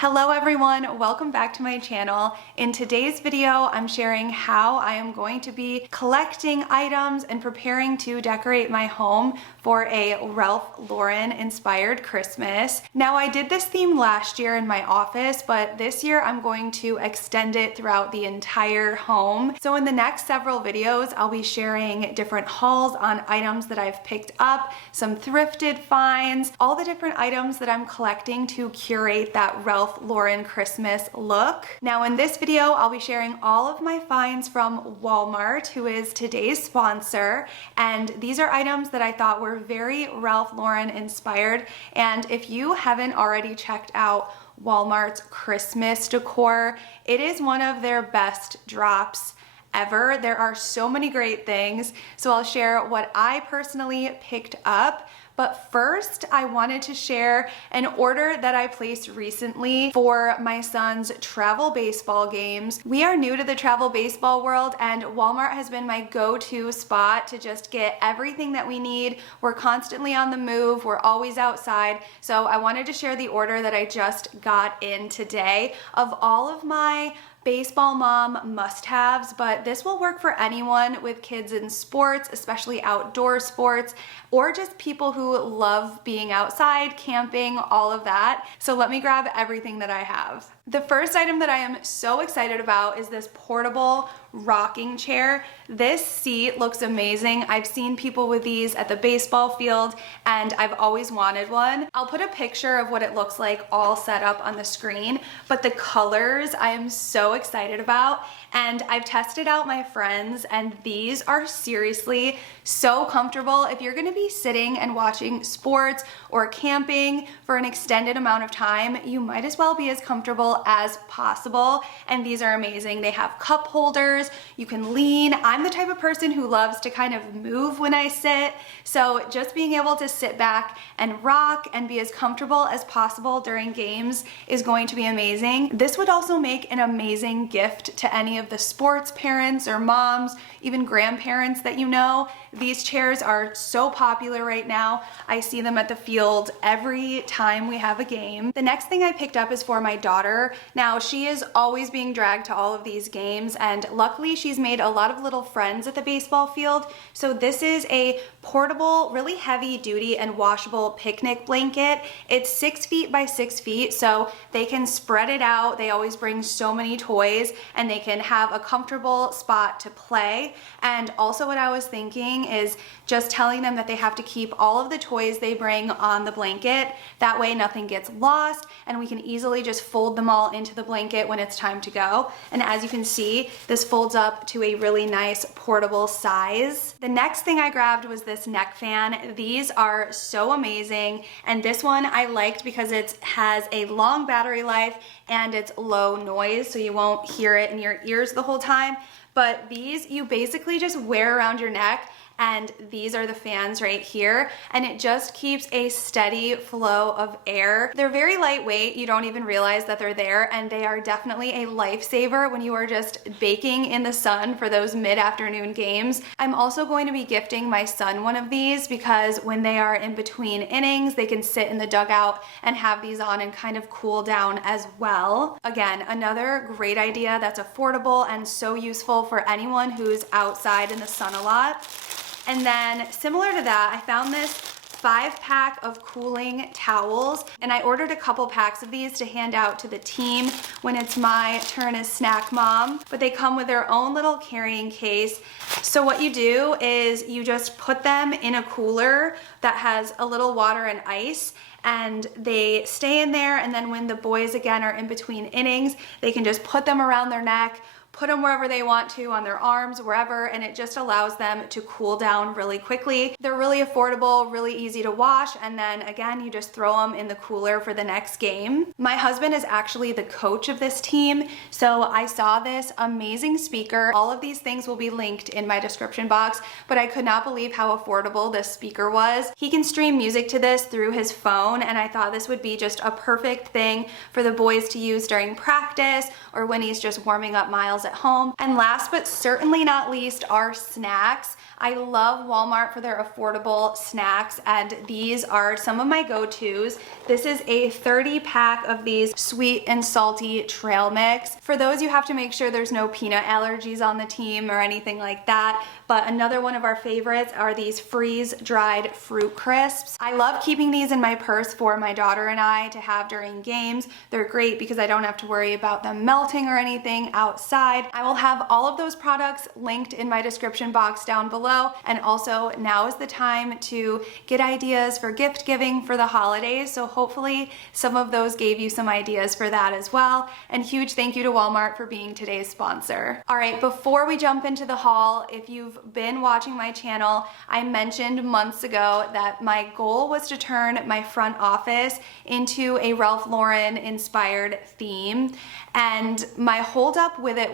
Hello everyone, welcome back to my channel. In today's video, I'm sharing how I am going to be collecting items and preparing to decorate my home for a Ralph Lauren inspired Christmas. Now I did this theme last year in my office, but this year I'm going to extend it throughout the entire home. So in the next several videos, I'll be sharing different hauls on items that I've picked up, some thrifted finds, all the different items that I'm collecting to curate that Ralph Lauren Christmas look. Now in this video, I'll be sharing all of my finds from Walmart, who is today's sponsor, and these are items that I thought were very Ralph Lauren inspired. And if you haven't already checked out Walmart's Christmas decor, it is one of their best drops ever. There are so many great things, so I'll share what I personally picked up. But first, I wanted to share an order that I placed recently for my son's travel baseball games. We are new to the travel baseball world, and Walmart has been my go-to spot to just get everything that we need. We're constantly on the move, we're always outside, so I wanted to share the order that I just got in today of all of my baseball mom must-haves, but this will work for anyone with kids in sports, especially outdoor sports, or just people who love being outside, camping, all of that. So let me grab everything that I have. The first item that I am so excited about is this portable rocking chair. This seat looks amazing. I've seen people with these at the baseball field and I've always wanted one. I'll put a picture of what it looks like all set up on the screen, but the colors I am so excited about, and I've tested out my friends and these are seriously so comfortable. If you're gonna be sitting and watching sports or camping for an extended amount of time, you might as well be as comfortable as possible. And these are amazing. They have cup holders, you can lean. I'm the type of person who loves to kind of move when I sit, so just being able to sit back and rock and be as comfortable as possible during games is going to be amazing. This would also make an amazing gift to any of the sports parents or moms, even grandparents that you know. These chairs are so popular right now. I see them at the field every time we have a game. The next thing I picked up is for my daughter. Now she is always being dragged to all of these games, and luckily she's made a lot of little friends at the baseball field. So this is a portable, really heavy duty and washable picnic blanket. It's 6 feet by 6 feet, so they can spread it out. They always bring so many toys and they can have a comfortable spot to play. And also what I was thinking is just telling them that they have to keep all of the toys they bring on the blanket. That way nothing gets lost and we can easily just fold them all into the blanket when it's time to go. And as you can see, this folds up to a really nice portable size. The next thing I grabbed was this neck fan. These are so amazing, and this one I liked because it has a long battery life and it's low noise, so you won't hear it in your ears the whole time. But these you basically just wear around your neck, and these are the fans right here, and it just keeps a steady flow of air. They're very lightweight, you don't even realize that they're there, and they are definitely a lifesaver when you are just baking in the sun for those mid-afternoon games. I'm also going to be gifting my son one of these because when they are in between innings, they can sit in the dugout and have these on and kind of cool down as well. Again, another great idea that's affordable and so useful for anyone who's outside in the sun a lot. And then similar to that, I found this 5-pack of cooling towels, and I ordered a couple packs of these to hand out to the team when it's my turn as snack mom, but they come with their own little carrying case. So what you do is you just put them in a cooler that has a little water and ice, and they stay in there, and then when the boys again are in between innings, they can just put them around their neck, put them wherever they want to, on their arms, wherever, and it just allows them to cool down really quickly. They're really affordable, really easy to wash, and then again, you just throw them in the cooler for the next game. My husband is actually the coach of this team, so I saw this amazing speaker. All of these things will be linked in my description box, but I could not believe how affordable this speaker was. He can stream music to this through his phone, and I thought this would be just a perfect thing for the boys to use during practice or when he's just warming up miles styles at home. And last but certainly not least are snacks. I love Walmart for their affordable snacks, and these are some of my go-tos. This is a 30 pack of these sweet and salty trail mix. For those, you have to make sure there's no peanut allergies on the team or anything like that. But another one of our favorites are these freeze-dried fruit crisps. I love keeping these in my purse for my daughter and I to have during games. They're great because I don't have to worry about them melting or anything outside. I will have all of those products linked in my description box down below. And also, now is the time to get ideas for gift giving for the holidays. So hopefully some of those gave you some ideas for that as well. And huge thank you to Walmart for being today's sponsor. All right, before we jump into the haul, if you've been watching my channel, I mentioned months ago that my goal was to turn my front office into a Ralph Lauren inspired theme. And my holdup with it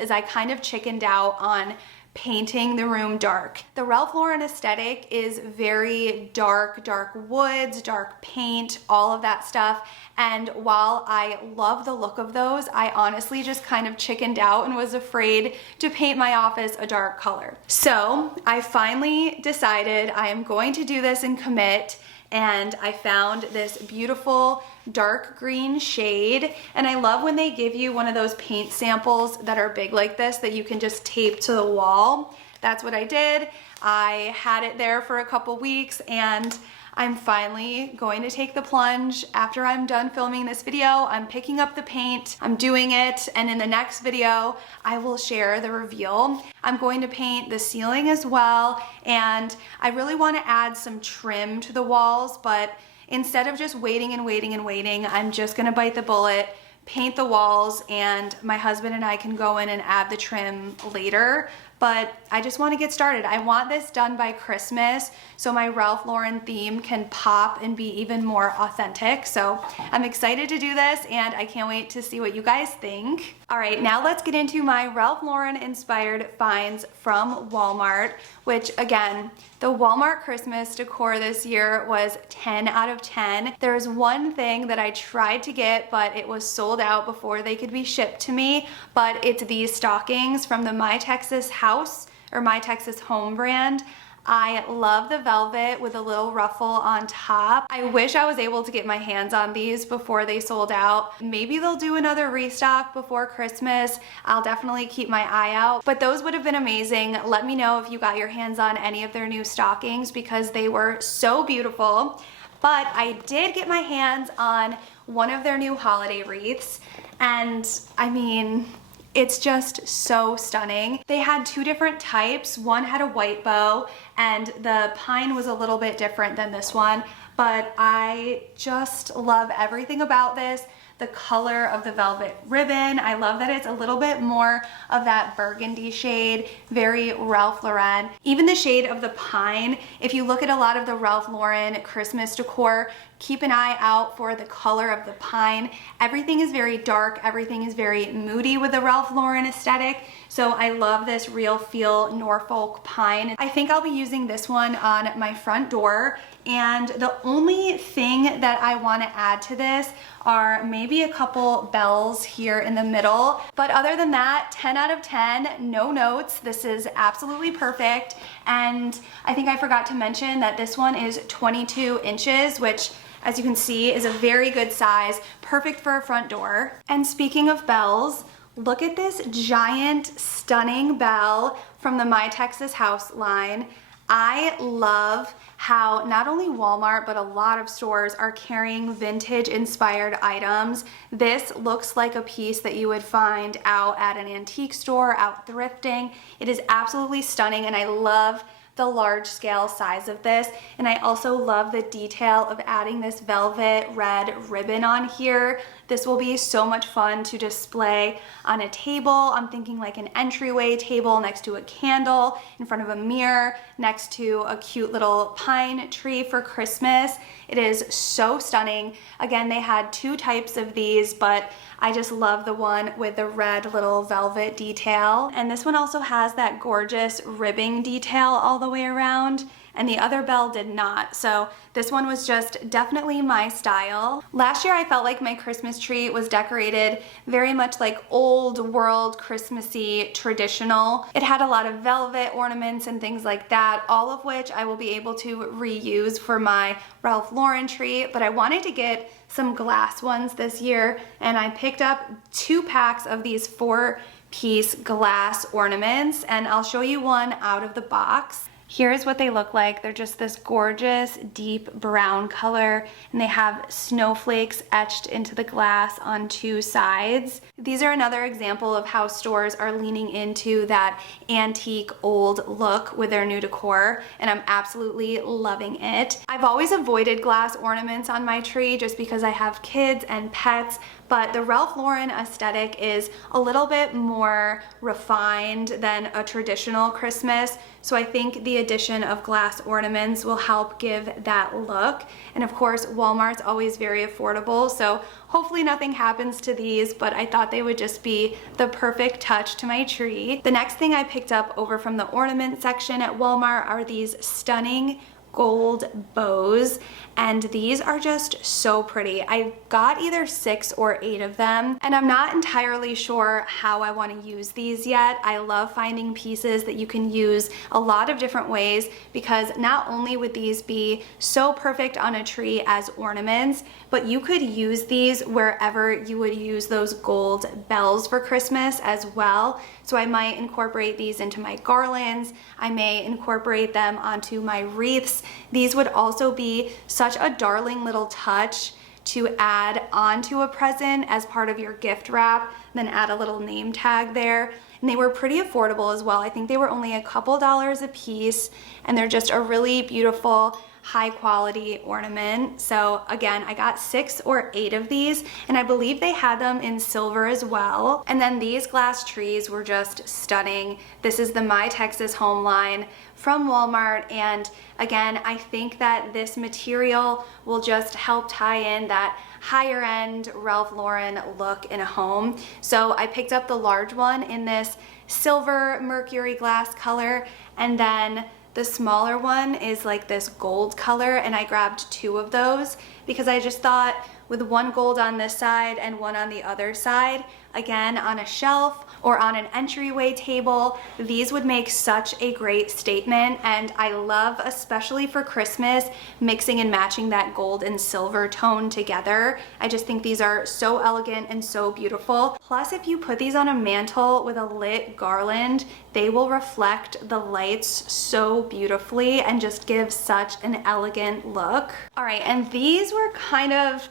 is I kind of chickened out on painting the room dark. The Ralph Lauren aesthetic is very dark woods, dark paint, all of that stuff. And while I love the look of those, I honestly just kind of chickened out and was afraid to paint my office a dark color. So I finally decided I am going to do this and commit. And I found this beautiful dark green shade. And I love when they give you one of those paint samples that are big like this that you can just tape to the wall. That's what I did. I had it there for a couple weeks, and I'm finally going to take the plunge. After I'm done filming this video, I'm picking up the paint, I'm doing it, and in the next video, I will share the reveal. I'm going to paint the ceiling as well, and I really want to add some trim to the walls, but instead of just waiting and waiting and waiting, I'm just gonna bite the bullet, paint the walls, and my husband and I can go in and add the trim later. But I just want to get started. I want this done by Christmas so my Ralph Lauren theme can pop and be even more authentic. So I'm excited to do this, and I can't wait to see what you guys think. All right, now let's get into my Ralph Lauren inspired finds from Walmart, which again, the Walmart Christmas decor this year was 10 out of 10. There's one thing that I tried to get, but it was sold out before they could be shipped to me, but it's these stockings from the My Texas House or My Texas Home brand. I love the velvet with a little ruffle on top. I wish I was able to get my hands on these before they sold out. Maybe they'll do another restock before Christmas. I'll definitely keep my eye out, but those would have been amazing. Let me know if you got your hands on any of their new stockings because they were so beautiful. But I did get my hands on one of their new holiday wreaths, and I mean, it's just so stunning. They had two different types. One had a white bow, and the pine was a little bit different than this one, but I just love everything about this. The color of the velvet ribbon. I love that it's a little bit more of that burgundy shade, very Ralph Lauren. Even the shade of the pine, if you look at a lot of the Ralph Lauren Christmas decor, keep an eye out for the color of the pine. Everything is very dark, everything is very moody with the Ralph Lauren aesthetic. So I love this real feel Norfolk pine. I think I'll be using this one on my front door. And the only thing that I want to add to this are maybe a couple bells here in the middle. But other than that, 10 out of 10, no notes. This is absolutely perfect. And I think I forgot to mention that this one is 22 inches, which as you can see is a very good size, perfect for a front door. And speaking of bells, look at this giant, stunning bell from the My Texas House line. I love how not only Walmart, but a lot of stores are carrying vintage inspired items. This looks like a piece that you would find out at an antique store, out thrifting. It is absolutely stunning, and I love the large scale size of this. And I also love the detail of adding this velvet red ribbon on here. This will be so much fun to display on a table. I'm thinking like an entryway table next to a candle, in front of a mirror, next to a cute little pine tree for Christmas. It is so stunning. Again, they had two types of these, but I just love the one with the red little velvet detail. And this one also has that gorgeous ribbing detail all the way around. and the other bell did not. So this one was just definitely my style. Last year I felt like my Christmas tree was decorated very much like old world Christmassy traditional. It had a lot of velvet ornaments and things like that, all of which I will be able to reuse for my Ralph Lauren tree, but I wanted to get some glass ones this year, and I picked up 2 packs of these 4-piece glass ornaments, and I'll show you one out of the box. Here's what they look like. They're just this gorgeous deep brown color, and they have snowflakes etched into the glass on 2 sides. These are another example of how stores are leaning into that antique old look with their new decor, and I'm absolutely loving it. I've always avoided glass ornaments on my tree just because I have kids and pets, but the Ralph Lauren aesthetic is a little bit more refined than a traditional Christmas, so I think the addition of glass ornaments will help give that look. And of course, Walmart's always very affordable, so hopefully nothing happens to these, but I thought they would just be the perfect touch to my tree. The next thing I picked up over from the ornament section at Walmart are these stunning gold bows, and these are just so pretty. I got either 6 or 8 of them, and I'm not entirely sure how I want to use these yet. I love finding pieces that you can use a lot of different ways, because not only would these be so perfect on a tree as ornaments, but you could use these wherever you would use those gold bells for Christmas as well. So I might incorporate these into my garlands. I may incorporate them onto my wreaths. These would also be such a darling little touch to add onto a present as part of your gift wrap, then add a little name tag there. And they were pretty affordable as well. I think they were only a couple dollars a piece, and they're just a really beautiful, high quality ornament. So again, I got 6 or 8 of these, and I believe they had them in silver as well. And then these glass trees were just stunning. This is the My Texas Home line from Walmart, and again, I think that this material will just help tie in that higher end Ralph Lauren look in a home. So I picked up the large one in this silver mercury glass color, and then the smaller one is like this gold color, and I grabbed 2 of those because I just thought with one gold on this side and one on the other side, again on a shelf or on an entryway table, these would make such a great statement. And I love, especially for Christmas, mixing and matching that gold and silver tone together. I just think these are so elegant and so beautiful. Plus, if you put these on a mantle with a lit garland, they will reflect the lights so beautifully and just give such an elegant look. All right, and these were kind of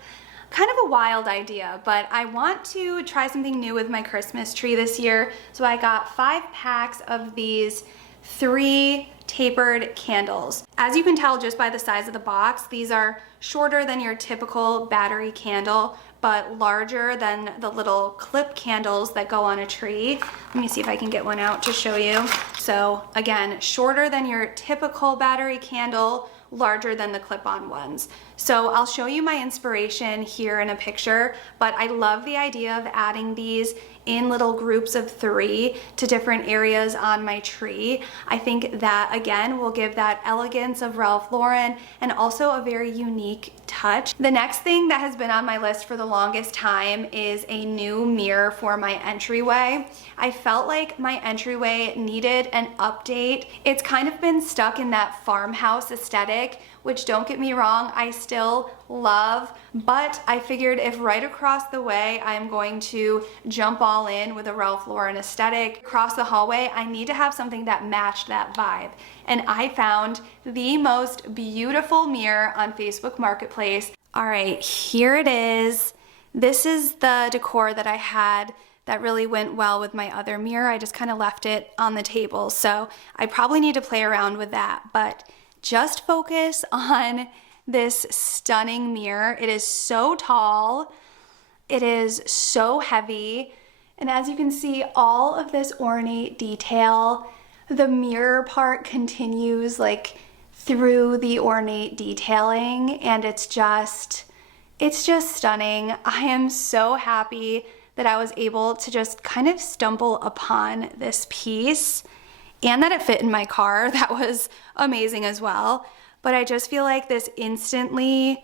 a wild idea, but I want to try something new with my Christmas tree this year. So I got 5 packs of these 3 tapered candles. As you can tell just by the size of the box, these are shorter than your typical battery candle, but larger than the little clip candles that go on a tree. Let me see if I can get one out to show you. So again, shorter than your typical battery candle, larger than the clip-on ones. So I'll show you my inspiration here in a picture, but I love the idea of adding these in little groups of 3 to different areas on my tree. I think that again will give that elegance of Ralph Lauren and also a very unique touch. The next thing that has been on my list for the longest time is a new mirror for my entryway. I felt like my entryway needed an update. It's kind of been stuck in that farmhouse aesthetic, which, don't get me wrong, I still love, but I figured if right across the way I'm going to jump all in with a Ralph Lauren aesthetic across the hallway, I need to have something that matched that vibe. And I found the most beautiful mirror on Facebook Marketplace. All right, here it is. This is the decor that I had that really went well with my other mirror. I just kind of left it on the table, so I probably need to play around with that, but just focus on this stunning mirror. It is so tall, it is so heavy, and as you can see, all of this ornate detail, the mirror part continues like through the ornate detailing, and it's just stunning. I am so happy that I was able to just kind of stumble upon this piece. and that it fit in my car. That was amazing as well. But I just feel like this instantly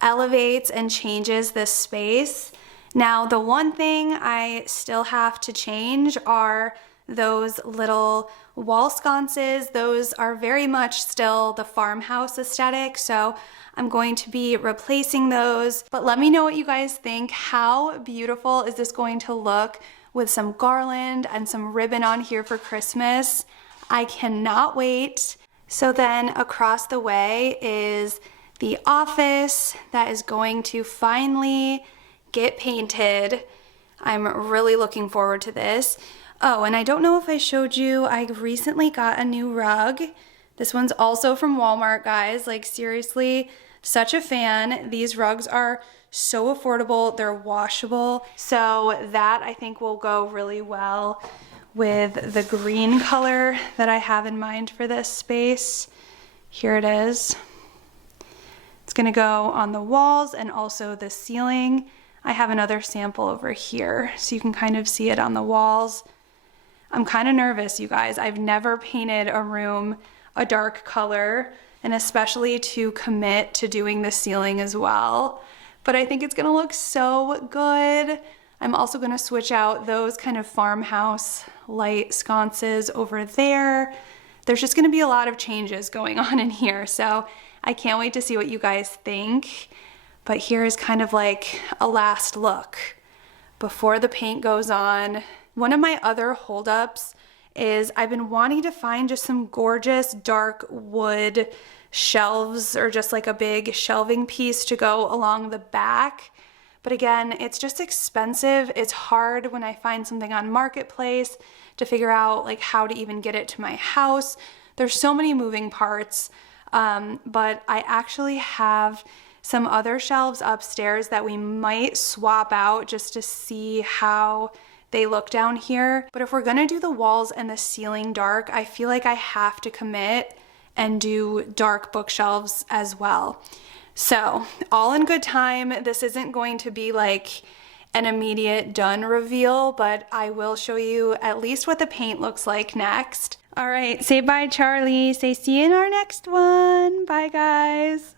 elevates and changes this space. Now, the one thing I still have to change are those little wall sconces. Those are very much still the farmhouse aesthetic, so I'm going to be replacing those. But let me know what you guys think. How beautiful is this going to look with some garland and some ribbon on here for Christmas? I cannot wait. So then across the way is the office that is going to finally get painted. I'm really looking forward to this. Oh, and I don't know if I showed you, I recently got a new rug. This one's also from Walmart, guys. Like, seriously, such a fan. These rugs are so affordable. They're washable. So that I think will go really well with the green color that I have in mind for this space. Here it is. It's gonna go on the walls and also the ceiling. I have another sample over here, so you can kind of see it on the walls. I'm kind of nervous, you guys. I've never painted a room a dark color, and especially to commit to doing the ceiling as well. But I think it's gonna look so good. I'm also gonna switch out those kind of farmhouse light sconces over there. There's just gonna be a lot of changes going on in here, so I can't wait to see what you guys think. But here is kind of like a last look before the paint goes on. One of my other holdups is I've been wanting to find just some gorgeous dark wood shelves, or just like a big shelving piece to go along the back. But again, it's just expensive. It's hard when I find something on Marketplace to figure out like how to even get it to my house. There's so many moving parts, but I actually have some other shelves upstairs that we might swap out just to see how they look down here. But if we're gonna do the walls and the ceiling dark, I feel like I have to commit and do dark bookshelves as well. So all in good time. This isn't going to be like an immediate done reveal, but I will show you at least what the paint looks like next. All right, say bye, Charlie. Say see you in our next one. Bye, guys.